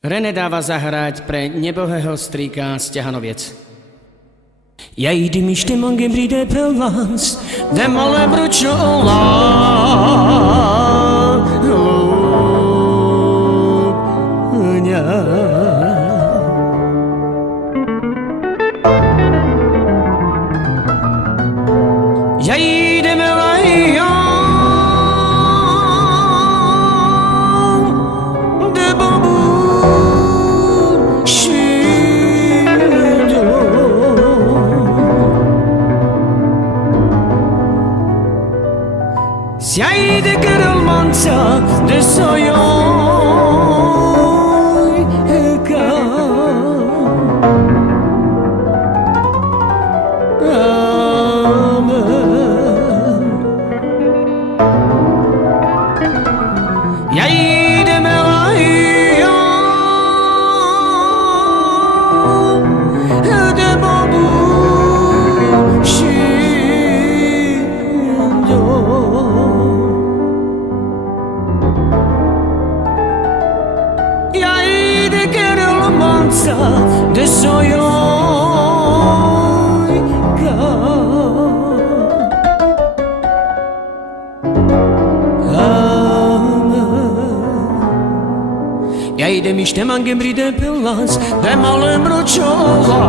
René dáva zahrať pre nebohého strýka z Ťahanoviec. Ja idem ište mange bride pelvans, demole bručo olá. Ja idem lajo, de bobu šido. Ja ide kërël manca, de sojoj ka. Ja idem lajo, de bobu šido. Ja ide kërël manca, de sojoj ka. Ja idem ište mange bride pelans, de malem ročova.